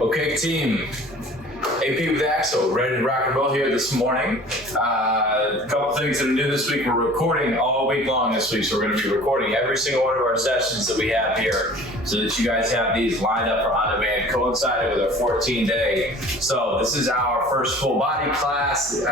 Okay, team. AP with Axel, ready to rock and roll here this morning. A couple things to do this week. We're recording all week long this week, so we're going to be recording every single one of our sessions that we have here so that you guys have these lined up for on-demand, coincided with our 14-day. So this is our first full body class,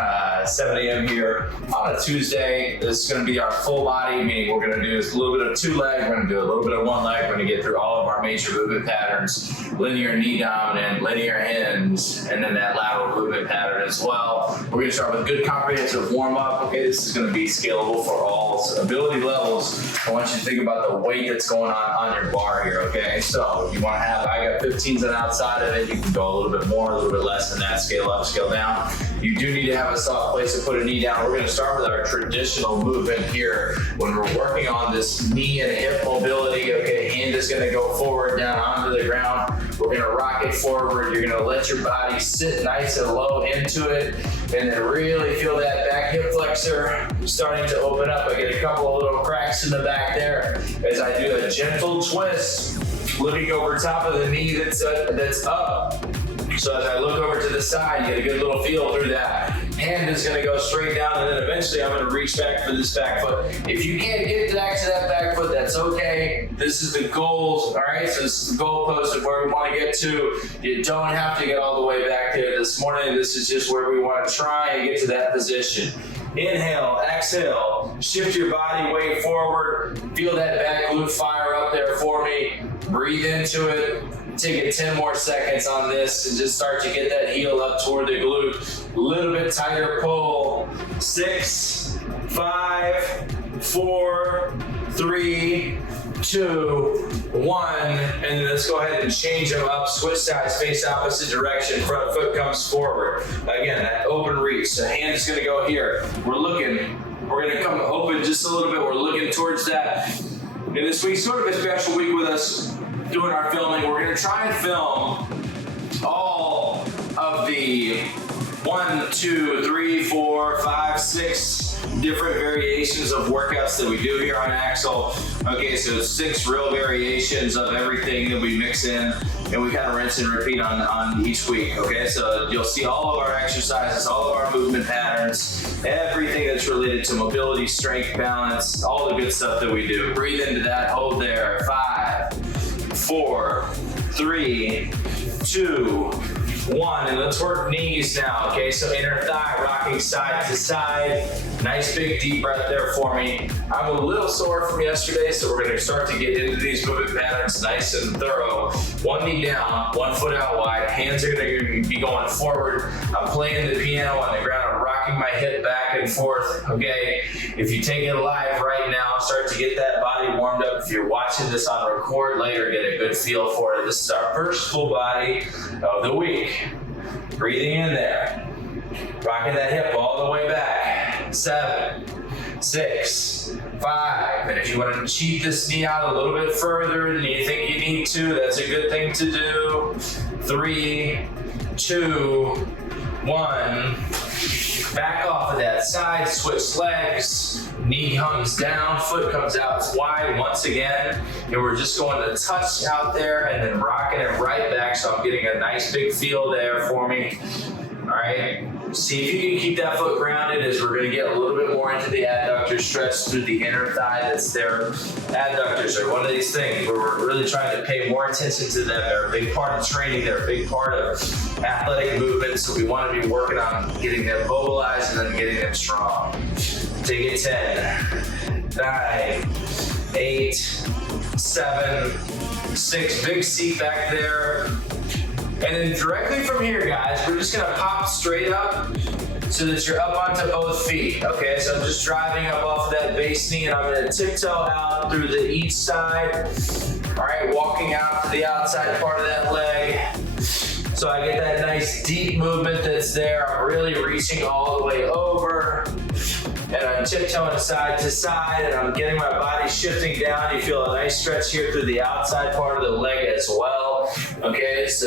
7 a.m. here on a Tuesday. This is going to be our full body, meaning we're going to do this a little bit of 2 leg, we're going to do a little bit of 1 leg, we're going to get through all of our major movement patterns, linear knee dominant, linear hinge, and then that lateral movement pattern as well. We're going to start with a good comprehensive warm-up. Okay, this is going to be scalable for all ability levels. I want you to think about the weight that's going on your bar here, okay? So you want to have, I got 15s on the outside of it. You can go a little bit more, a little bit less than that, scale up, scale down. You do need to have a soft place to put a knee down. We're going to start with our traditional movement here when we're working on this knee and hip mobility. Okay, hand is going to go forward, down onto the ground. We're going to rock it forward. You're going to let your body sit nice and low into it, and then really feel that back hip flexor starting to open up. I get a couple of little cracks in the back there as I do a gentle twist, looking over top of the knee that's up. So as I look over to the side, you get a good little feel through that. Hand is going to go straight down, and then eventually I'm going to reach back for this back foot. If you can't get back to that back foot, that's okay. This is the goal, all right? So this is the goalpost of where we want to get to. You don't have to get all the way back there this morning. This is just where we want to try and get to that position. Inhale, exhale, shift your body weight forward. Feel that back glute fire up there for me. Breathe into it. Take it 10 more seconds on this and just start to get that heel up toward the glute. A little bit tighter pull. 6, 5, 4, 3, 2, 1. And then let's go ahead and change them up. Switch sides, face opposite direction. Front foot comes forward. Again, that open reach. The hand is going to go here. We're going to come open just a little bit. We're looking towards that. And this week's sort of a special week with us doing our filming. We're going to try and film all of the 1, 2, 3, 4, 5, 6 different variations of workouts that we do here on Axel. Okay, so 6 real variations of everything that we mix in, and we kind of rinse and repeat on each week. Okay, so you'll see all of our exercises, all of our movement patterns, everything that's related to mobility, strength, balance, all the good stuff that we do. Breathe into that, hold there. 5, 4, 3, 2, 1, and let's work knees now, okay? So inner thigh rocking side to side. Nice big deep breath there for me. I'm a little sore from yesterday, so we're gonna start to get into these movement patterns nice and thorough. 1 knee down, 1 foot out wide. Hands are gonna be going forward. I'm playing the piano on the ground. I'm rocking my hip back and forth, okay? If you take it live right now, start to get that body warmed up. If you're watching this on record later, get a good feel for it. This is our first full body of the week. Breathing in there. Rocking that hip all the way back. 7, 6, 5. And if you want to cheat this knee out a little bit further than you think you need to, that's a good thing to do. 3, 2, 1. Back off of that side, switch legs, knee comes down, foot comes out wide once again, and we're just going to touch out there and then rocking it right back, so I'm getting a nice big feel there for me. All right, see if you can keep that foot grounded as we're going to get a little bit more into the adductor stretch through the inner thigh that's there. Adductors are one of these things where we're really trying to pay more attention to them. They're a big part of training. They're a big part of athletic movement, so we want to be working on getting them mobilized and then getting them strong. Take it 10, 9, 8, 7, 6. Big seat back there. And then directly from here, guys, we're just gonna pop straight up so that you're up onto both feet, okay? So I'm just driving up off of that base knee, and I'm gonna tiptoe out through each side. All right, walking out to the outside part of that leg. So I get that nice deep movement that's there. I'm really reaching all the way over. And I'm tiptoeing side to side, and I'm getting my body shifting down. You feel a nice stretch here through the outside part of the leg as well. Okay, this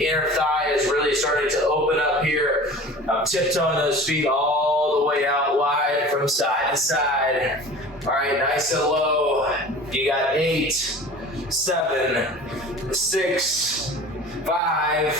inner thigh is really starting to open up here. I'm tiptoeing those feet all the way out wide from side to side. All right, nice and low. You got 8, 7, 6, 5,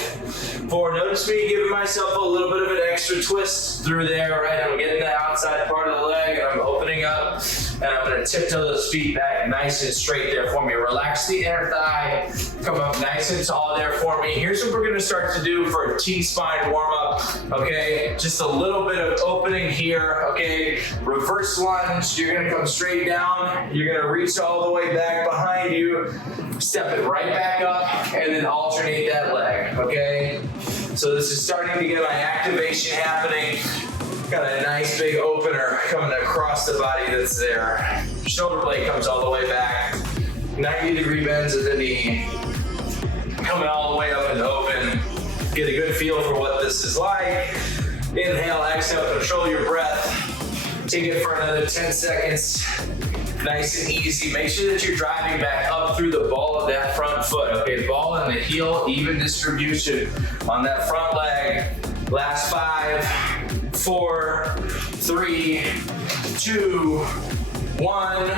4. Notice me giving myself a little bit of an extra twist through there, right? I'm getting the outside part of the leg and I'm opening up and I'm gonna tiptoe those feet back nice and straight there for me. Relax the inner thigh, come up nice and tall there for me. Here's what we're gonna start to do for a T-spine warm up, okay? Just a little bit of opening here, okay? Reverse lunge, you're gonna come straight down, you're gonna reach all the way back behind you, step it right back up, and then alternate that leg, okay? So this is starting to get my activation happening. Got a nice big opener coming across the body that's there. Shoulder blade comes all the way back. 90-degree bends at the knee. Coming all the way up and open. Get a good feel for what this is like. Inhale, exhale, control your breath. Take it for another 10 seconds. Nice and easy. Make sure that you're driving back up through the ball of that front foot. Okay, ball and the heel, even distribution on that front leg. Last 5, 4, 3, 2, 1.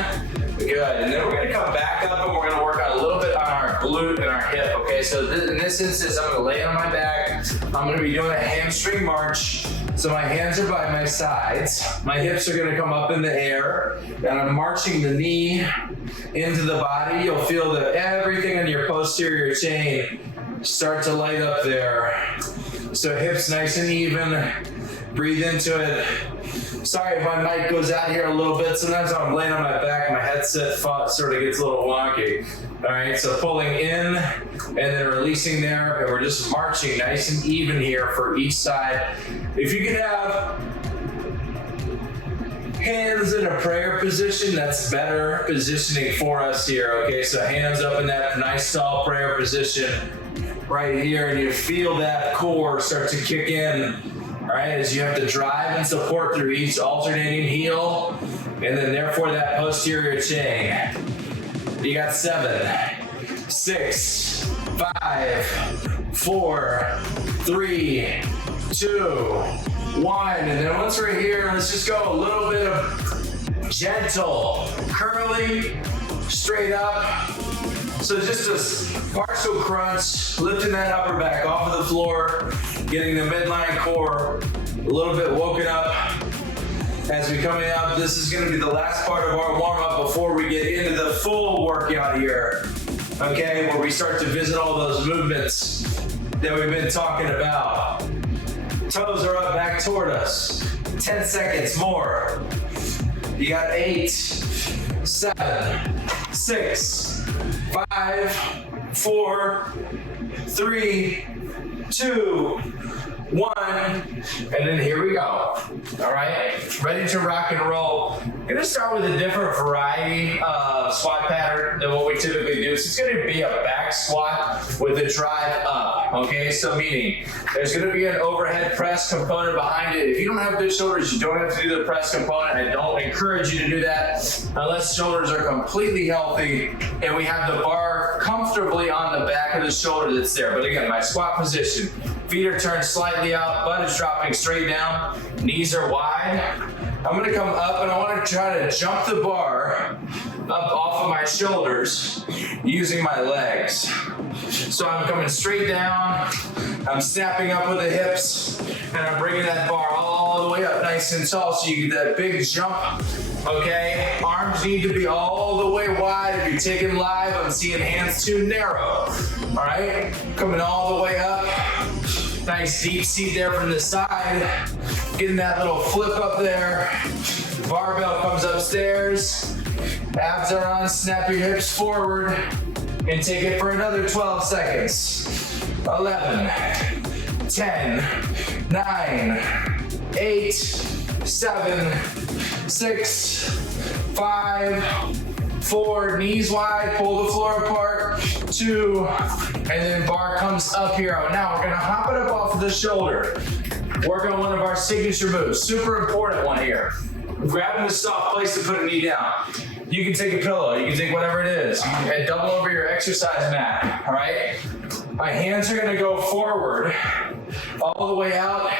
Good. And then we're going to come back up and we're going to work on a little bit on our glute and our hip. Okay, so in this instance, I'm going to lay on my back. I'm going to be doing a hamstring march. So my hands are by my sides. My hips are going to come up in the air. And I'm marching the knee into the body. You'll feel that everything on your posterior chain start to light up there. So hips nice and even. Breathe into it. Sorry if my mic goes out here a little bit. Sometimes I'm laying on my back, my headset sort of gets a little wonky. All right, so pulling in and then releasing there, and we're just marching nice and even here for each side. If you can have hands in a prayer position, that's better positioning for us here. Okay, so hands up in that nice tall prayer position right here, and you feel that core start to kick in. All right, as you have to drive and support through each alternating heel, and then therefore that posterior chain. You got 7, 6, 5, 4, 3, 2, 1. And then once we're here, let's just go a little bit of gentle curling, straight up. So just a partial crunch, lifting that upper back off of the floor, getting the midline core a little bit woken up. As we coming up, this is going to be the last part of our warm-up before we get into the full workout here, okay, where we start to visit all those movements that we've been talking about. Toes are up, back toward us. 10 seconds more. You got 8, 7, 6, 5, 4, 3, 2, 1, and then here we go. All right, ready to rock and roll. I'm gonna start with a different variety of squat pattern than what we typically do. So it's gonna be a back squat with a drive up, okay? So meaning, there's gonna be an overhead press component behind it. If you don't have good shoulders, you don't have to do the press component. I don't encourage you to do that unless shoulders are completely healthy and we have the bar comfortably on the back of the shoulder that's there. But again, my squat position, feet are turned slightly out, butt is dropping straight down, knees are wide. I'm gonna come up and I wanna try to jump the bar up off of my shoulders using my legs. So I'm coming straight down, I'm snapping up with the hips, and I'm bringing that bar all the way up nice and tall so you get that big jump, okay? Arms need to be all the way wide. If you're taking live, I'm seeing hands too narrow, all right? Coming all the way up. Nice deep seat there from the side. Getting that little flip up there. Barbell comes upstairs. Abs are on, snap your hips forward and take it for another 12 seconds. 11, 10, 9, 8, 7, 6, 5, 4, knees wide, pull the floor apart, 2, and then bar comes up here. Now we're gonna hop it up off of the shoulder. Work on one of our signature moves. Super important one here. Grabbing a soft place to put a knee down. You can take a pillow, you can take whatever it is, and double over your exercise mat, all right? My hands are gonna go forward, all the way out,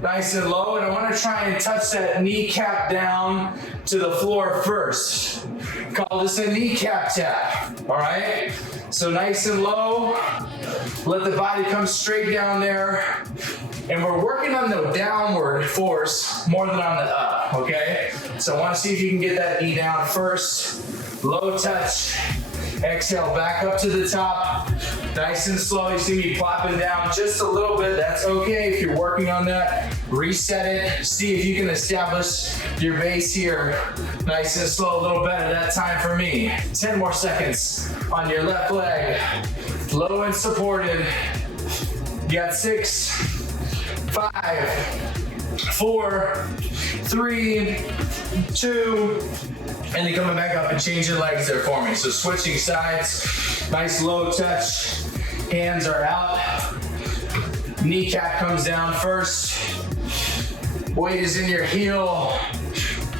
nice and low, and I wanna try and touch that kneecap down to the floor first. Call this a kneecap tap, all right? So nice and low, Let the body come straight down there. And we're working on the downward force more than on the up, okay? So I want to see if you can get that knee down first. Low touch. Exhale, back up to the top. Nice and slow. You see me plopping down just a little bit. That's okay if you're working on that. Reset it. See if you can establish your base here. Nice and slow, a little better that time for me. 10 more seconds on your left leg. Low and supported. You got 6, 5, 4, 3, 2, and then coming back up and change your legs there for me. So switching sides, nice low touch, hands are out. Kneecap comes down first. Weight is in your heel,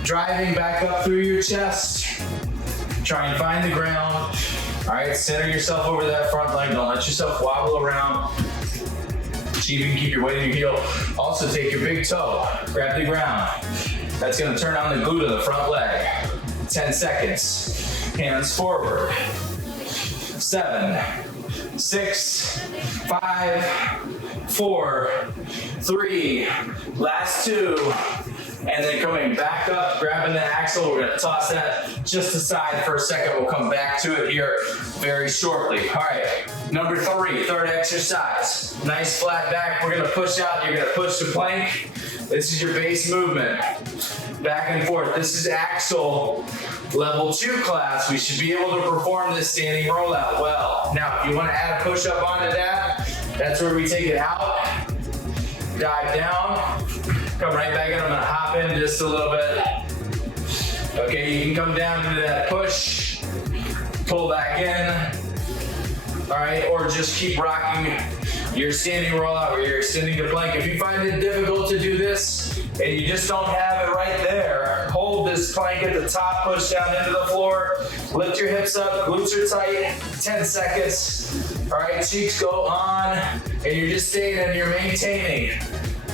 driving back up through your chest. Try and find the ground. All right, center yourself over that front leg. Don't let yourself wobble around. See if you can keep your weight in your heel. Also take your big toe, grab the ground. That's gonna turn on the glute of the front leg. 10 seconds. Hands forward. 7, 6, 5, 4, 3, last 2. And then coming back up, grabbing the axle. We're gonna toss that just aside for a second. We'll come back to it here very shortly. All right, number 3, third exercise. Nice flat back. We're gonna push out. You're gonna push the plank. This is your base movement. Back and forth. This is axle level 2 class. We should be able to perform this standing rollout well. Now, if you wanna add a push-up onto that, that's where we take it out, dive down, come right back in. I'm gonna hop in just a little bit. Okay, you can come down into that push, pull back in. All right, or just keep rocking your standing rollout where you're extending the plank. If you find it difficult to do this and you just don't have it right there, hold this plank at the top, push down into the floor, lift your hips up, glutes are tight, 10 seconds. All right, cheeks go on, and you're just staying and you're maintaining.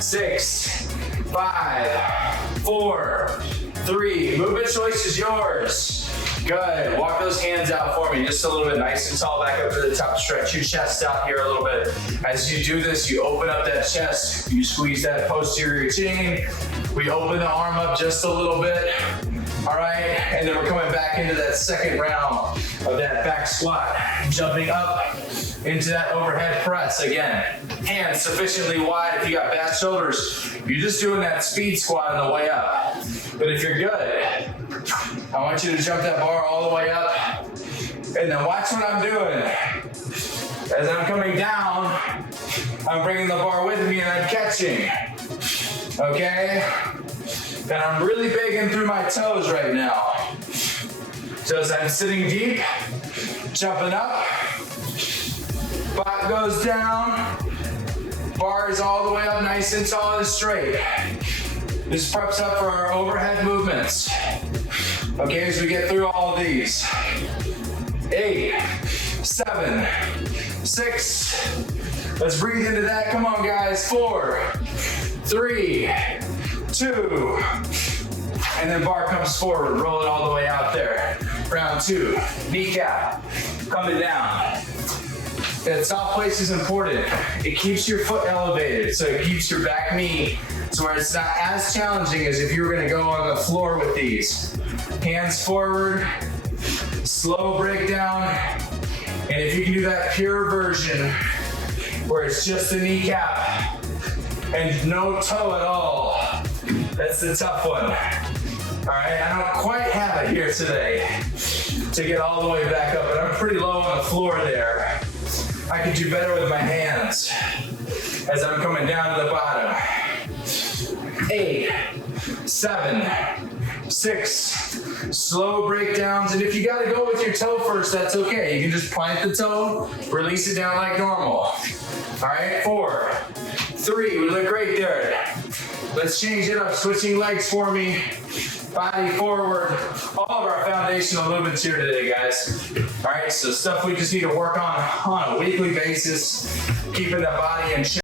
6, 5, 4, 3. Movement choice is yours. Good. Walk those hands out for me just a little bit, nice and tall, back up to the top. Stretch your chest out here a little bit. As you do this, you open up that chest. You squeeze that posterior chain. We open the arm up just a little bit. All right, and then we're coming back into that second round of that back squat. Jumping up into that overhead press again. Hands sufficiently wide. If you got bad shoulders, you're just doing that speed squat on the way up. But if you're good, I want you to jump that bar all the way up. And then watch what I'm doing. As I'm coming down, I'm bringing the bar with me and I'm catching. Okay? And I'm really big in through my toes right now. So as I'm sitting deep, jumping up, bot goes down, bar is all the way up nice and tall and straight. This preps up for our overhead movements. Okay, as we get through all of these. 8, 7, 6. Let's breathe into that. Come on, guys. 4, 3, 2. And then bar comes forward. Roll it all the way out there. Round 2. Kneecap. Coming down. That soft place is important. It keeps your foot elevated, so it keeps your back knee to where it's not as challenging as if you were gonna go on the floor with these. Hands forward, slow breakdown, and if you can do that pure version where it's just the kneecap and no toe at all, that's the tough one. All right, I don't quite have it here today to get all the way back up, but I'm pretty low on the floor there. I could do better with my hands as I'm coming down to the bottom. 8, 7, 6. Slow breakdowns, and if you gotta go with your toe first, that's okay. You can just plant the toe, release it down like normal. All right, 4, 3. We look great there. Let's change it up, switching legs for me. Body forward. All of our foundational movements here today, guys. All right, so stuff we just need to work on a weekly basis, keeping the body in check.